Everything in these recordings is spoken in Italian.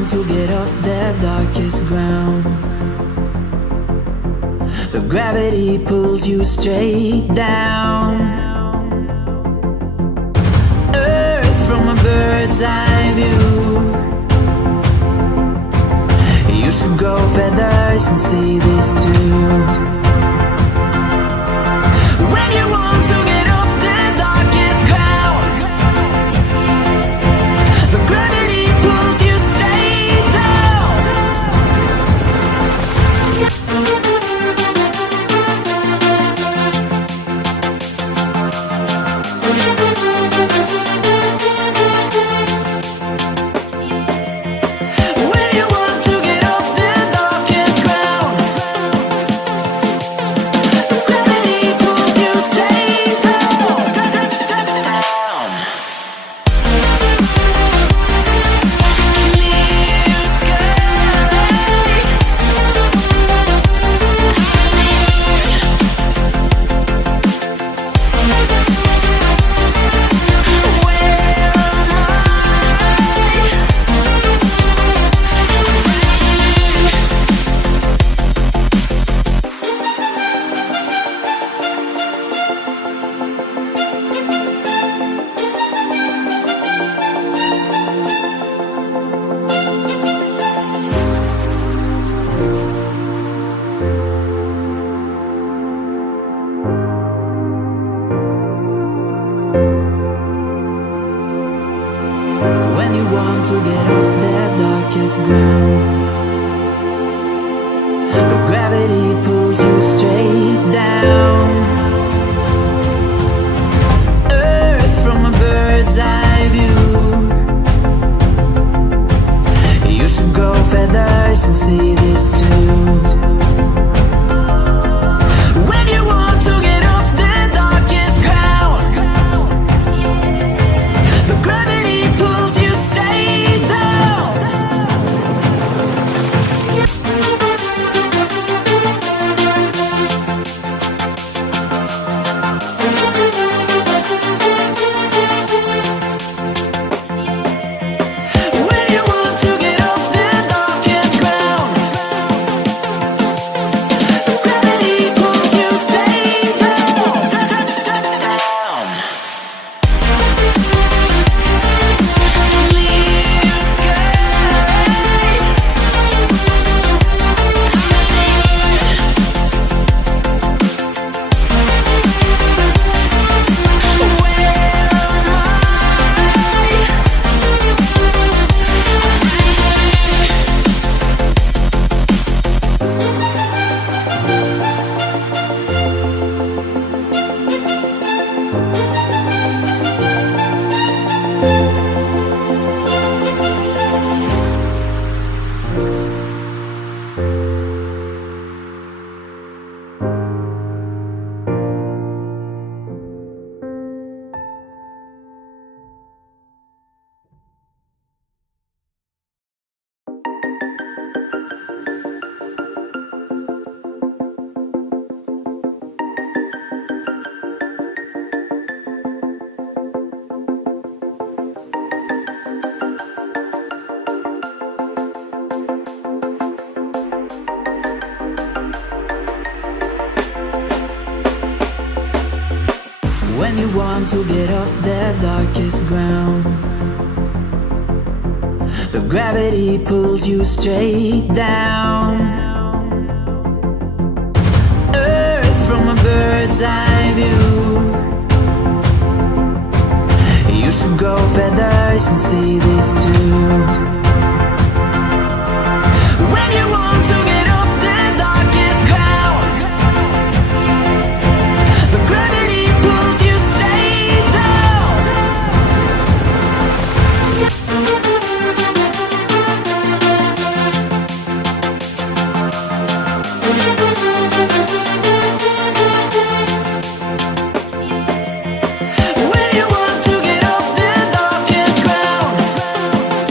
want to get off the darkest ground, but gravity pulls you straight down. Earth from a bird's eye view. You should grow feathers and see this too. When you want to get off the darkest ground, but gravity pulls you straight down. When you want to get off the darkest ground, but gravity pulls you straight down. Clear sky. When you want to get off the darkest ground, but gravity pulls you straight down. Earth from a bird's eye view. You should grow feathers and see this too. When you want to get off the darkest ground, but gravity pulls you straight down. When you want to get off the darkest ground, but gravity pulls you straight down. Clear sky. When you want to get off the darkest ground, but gravity pulls you straight down. Earth from a bird's eye view. You should grow feathers and see this too. When you want to get off the darkest ground, but gravity pulls you straight down. When you want to get off the darkest ground,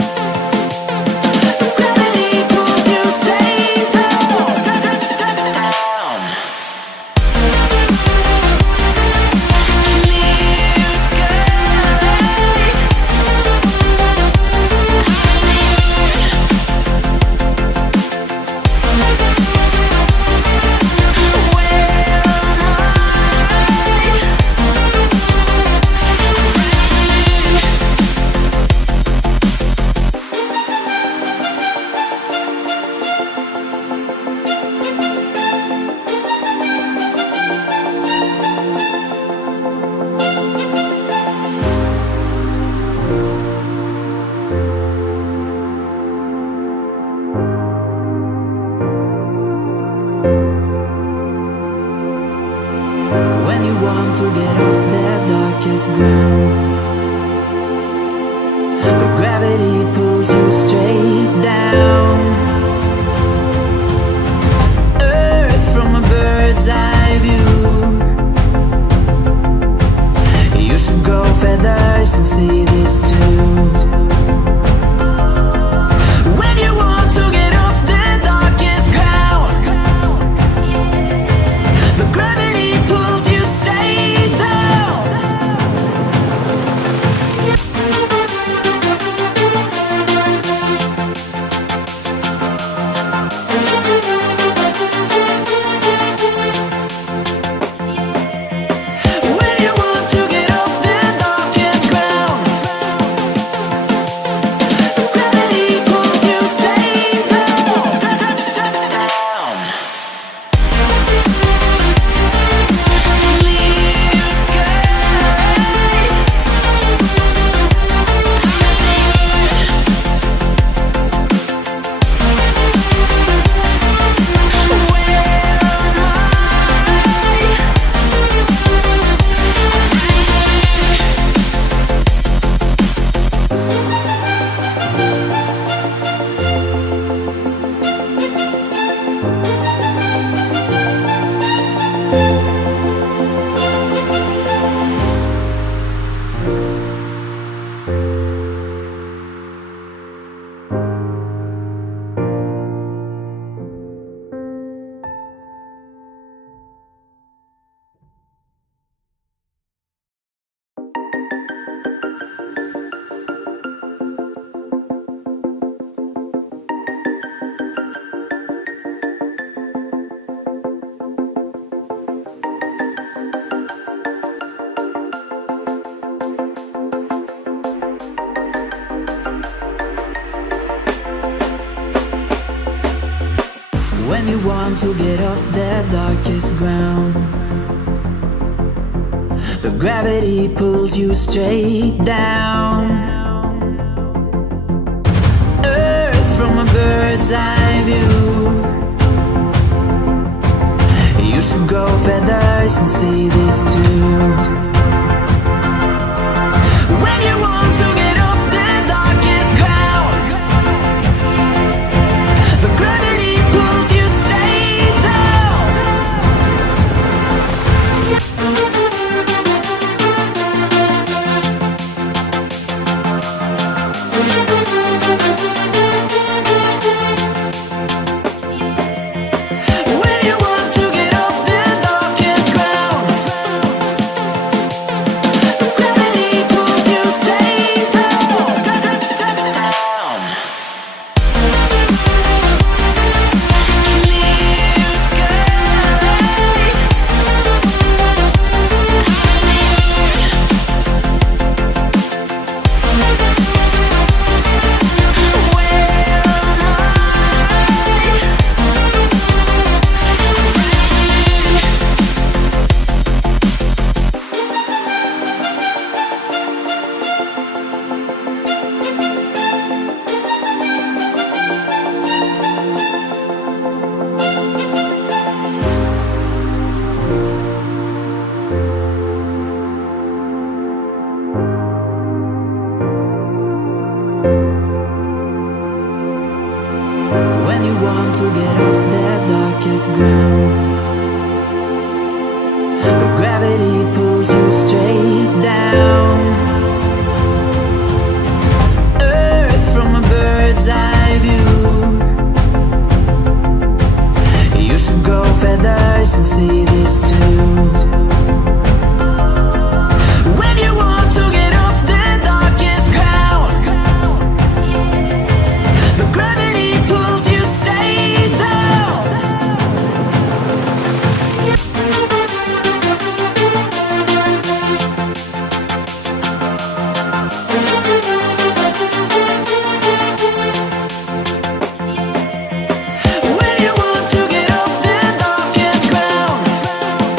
When you want to get off that darkest ground, but gravity pulls you straight down. Earth from a bird's eye view. You should grow feathers and see this too. When you want to get off the darkest ground, but gravity pulls you straight down. When you want to get off the darkest ground, gravity pulls you straight down. Clear sky. Where am I? When you want to get off that darkest ground, but gravity pulls you straight down. Earth from a bird's eye view. You should grow feathers and see this too. When you want to get off the darkest ground, but gravity pulls you straight down. When you want to get off the darkest ground, but gravity pulls you straight down. Clear sky. Where am I? When you want to get off that darkest ground, but gravity pulls you straight down. Earth from a bird's eye view. You should grow feathers and see this too. When you want to get off the darkest ground, but gravity pulls you straight down. When you want to get off the darkest ground,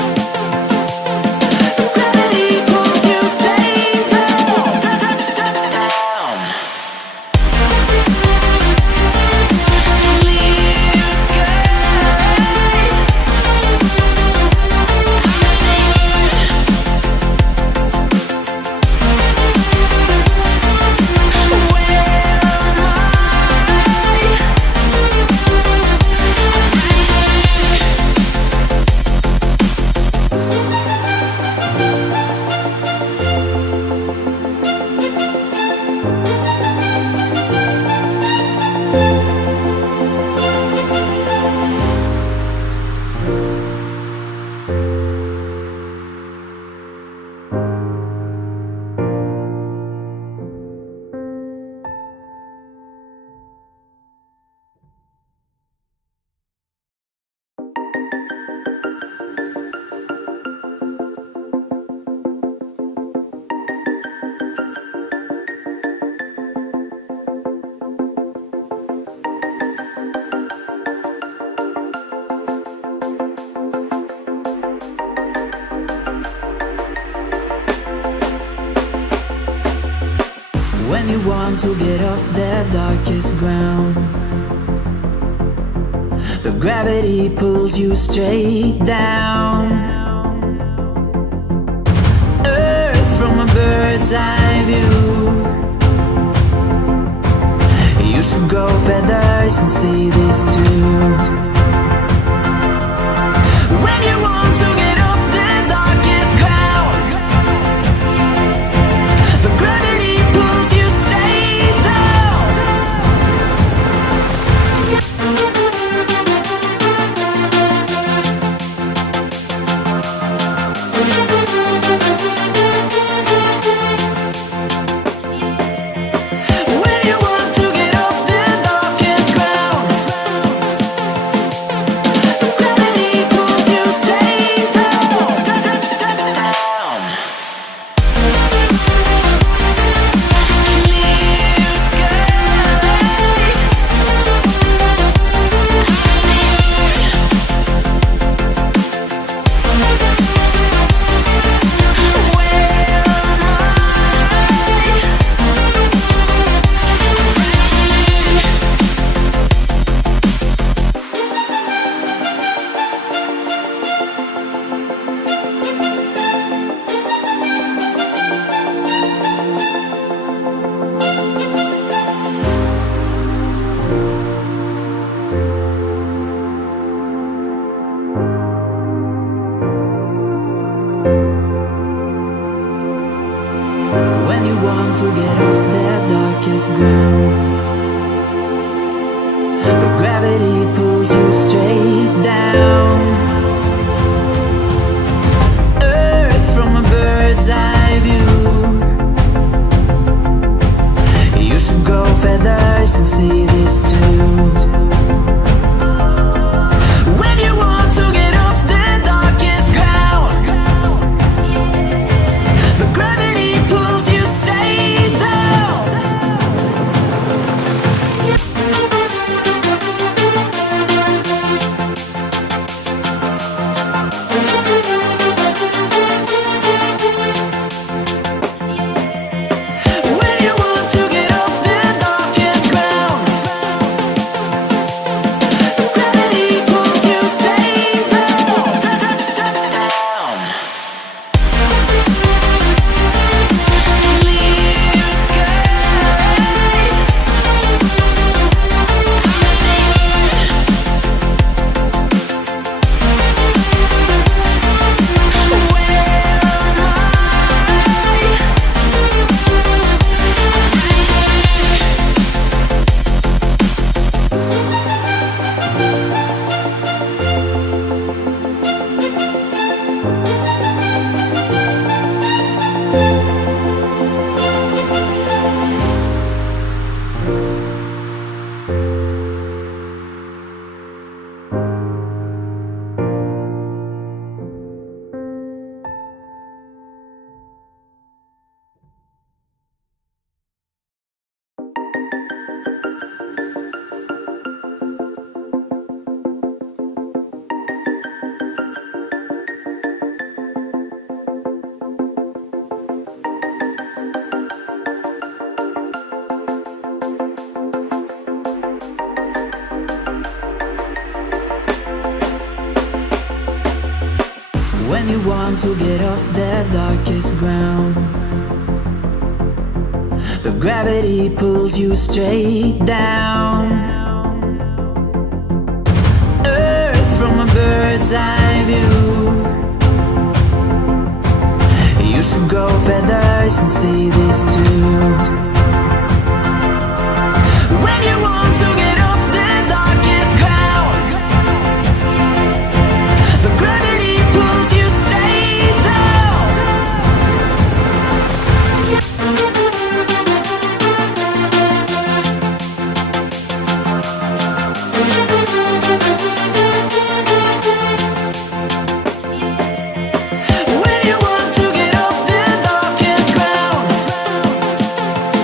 When you want to get off the darkest ground, but gravity pulls you straight down. Earth from a bird's eye view. You should grow feathers and see this too. When you want to get off the darkest ground, but gravity pulls you straight down. When you want to get off the darkest ground, but gravity pulls you straight down. Clear sky. When you want to get off the darkest ground, but gravity pulls you straight down. Earth from a bird's eye view. You should grow feathers and see this too. When you want to get off the darkest ground, but gravity pulls you straight down. When you want to get off the darkest ground, but gravity pulls you straight down. Clear sky. When you want to get off the darkest ground, but gravity pulls you straight down. Earth from a bird's eye view. You should grow feathers and see this too. When you want to get off the darkest ground, but gravity pulls you straight down. When you want to get off the darkest ground,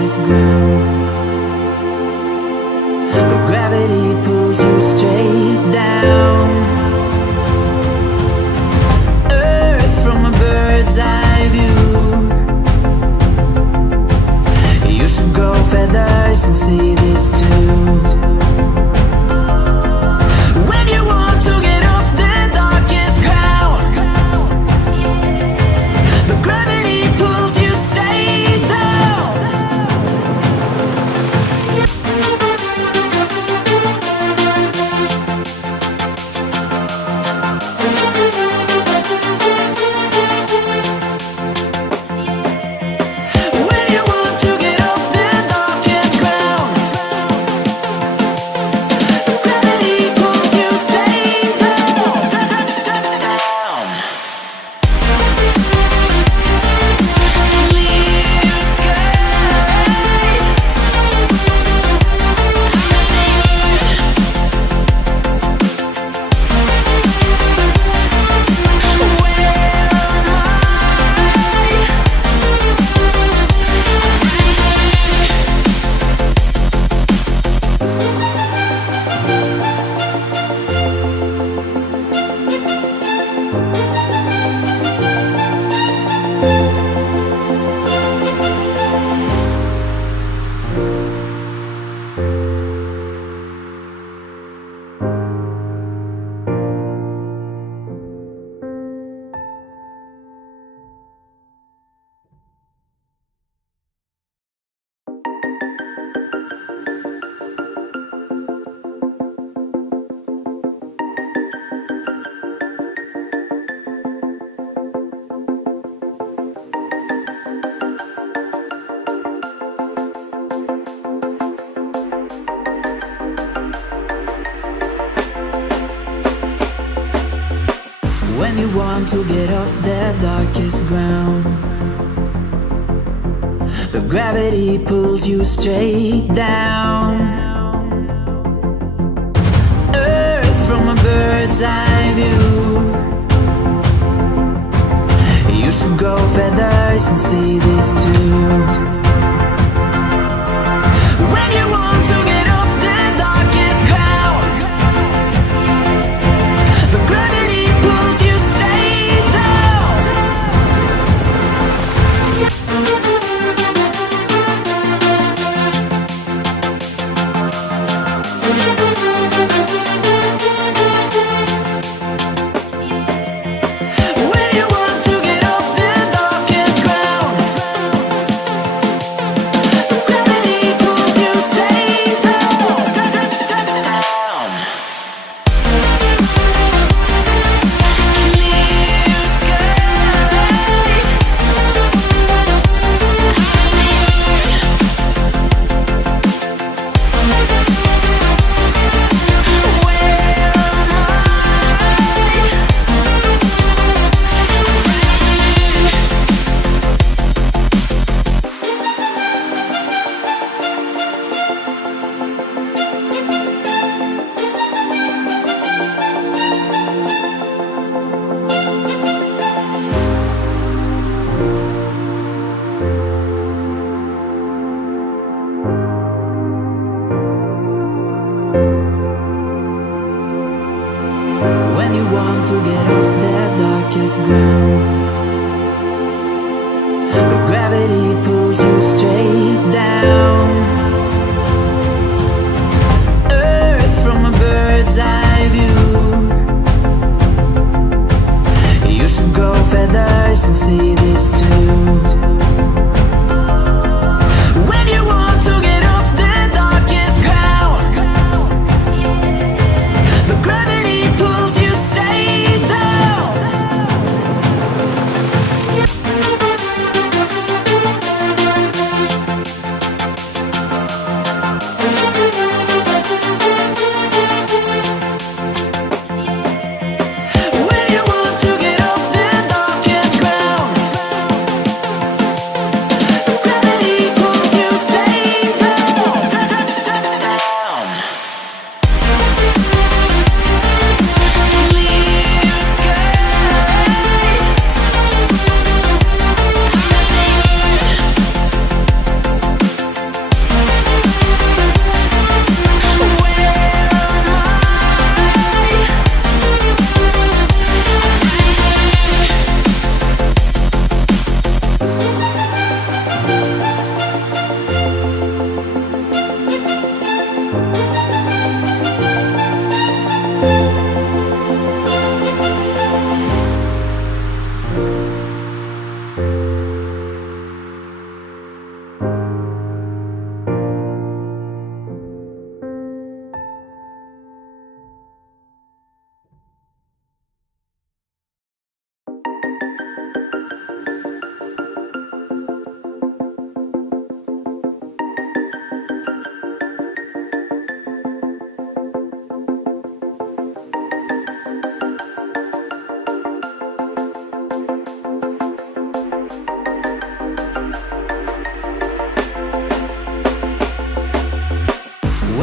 darkest ground. But gravity pulls you straight down. Earth from a bird's eye view. You should grow feathers and see this too. When you want to get off the darkest ground, but gravity pulls you straight down. When you want to get off the darkest ground, gravity pulls you straight down, down. Clear sky. Where am When you want to get off the darkest ground, but gravity pulls you straight down. Earth from a bird's eye view. You should grow feathers and see this too. When you want to get off the darkest ground, but gravity pulls you straight down. When you want to get off the darkest ground, gravity pulls you straight down, down. Clear sky. Where am When you want to get off the darkest ground, but gravity pulls you straight down. Earth from a bird's eye view. You should grow feathers and see this too. When you want to get off the darkest ground, but gravity pulls you straight down.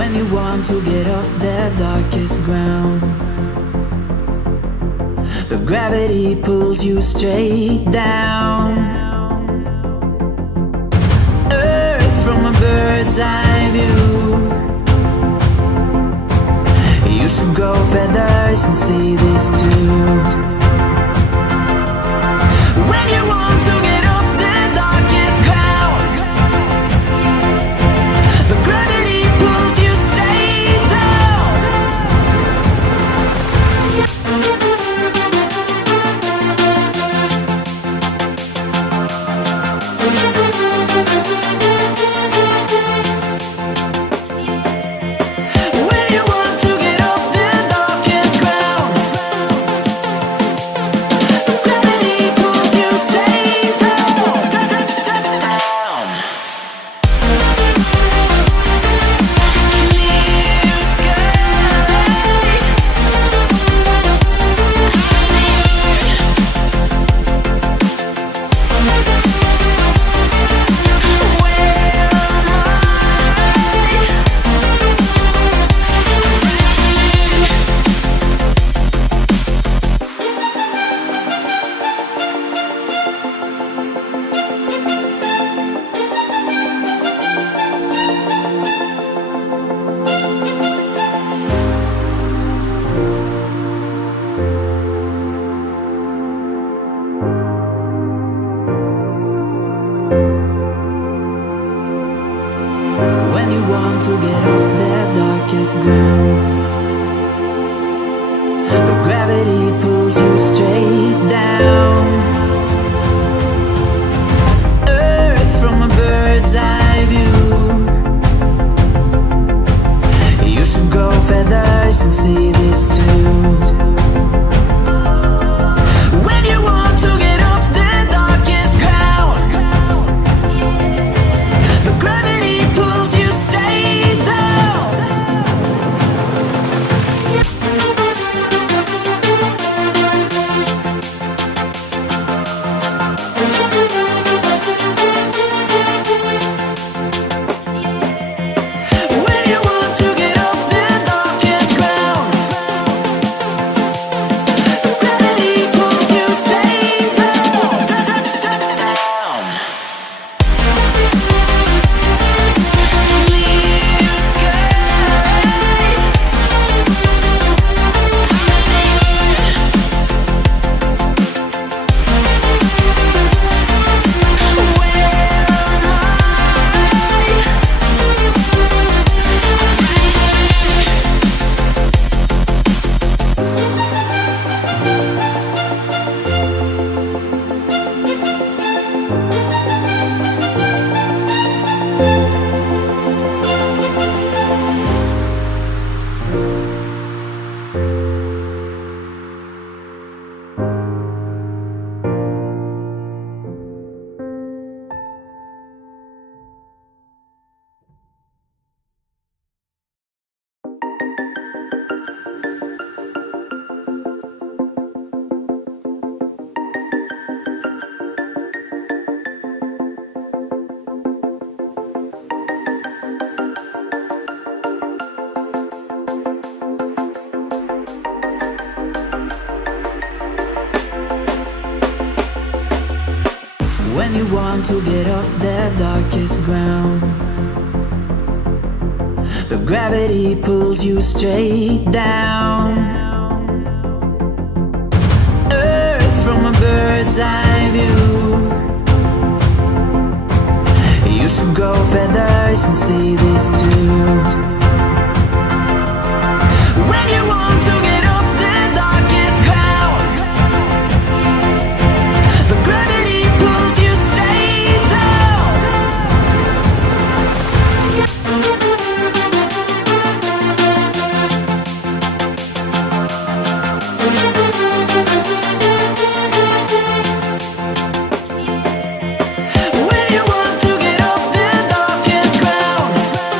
When you want to get off the darkest ground, but gravity pulls you straight down. Earth from a bird's eye view. You should grow feathers and see this too. When you want to get off the darkest ground, but gravity pulls you straight down. When you want to get off the darkest ground, but gravity pulls you straight down, down. Clear sky. When you want to get off the darkest ground, but gravity pulls you straight down. Earth from a bird's eye view. You should grow feathers and see this too. When you want to get off the darkest ground, but gravity pulls you straight down. When you want to get off the darkest ground, but gravity pulls you straight down, down. Clear sky. When you want to get off the darkest ground, but gravity pulls you straight down. Earth from a bird's eye view. You should grow feathers and see this too. When you want to get off the darkest ground, but gravity pulls you straight down. When you want to get off the darkest ground,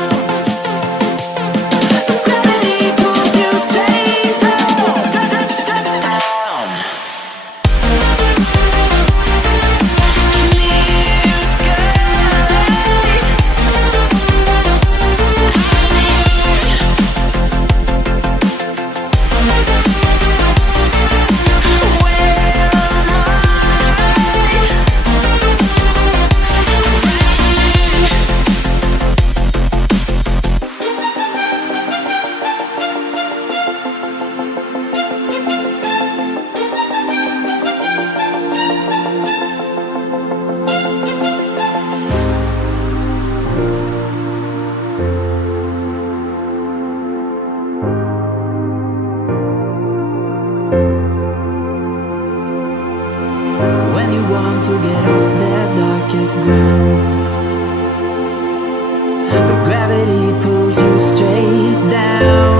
gravity pulls you straight down.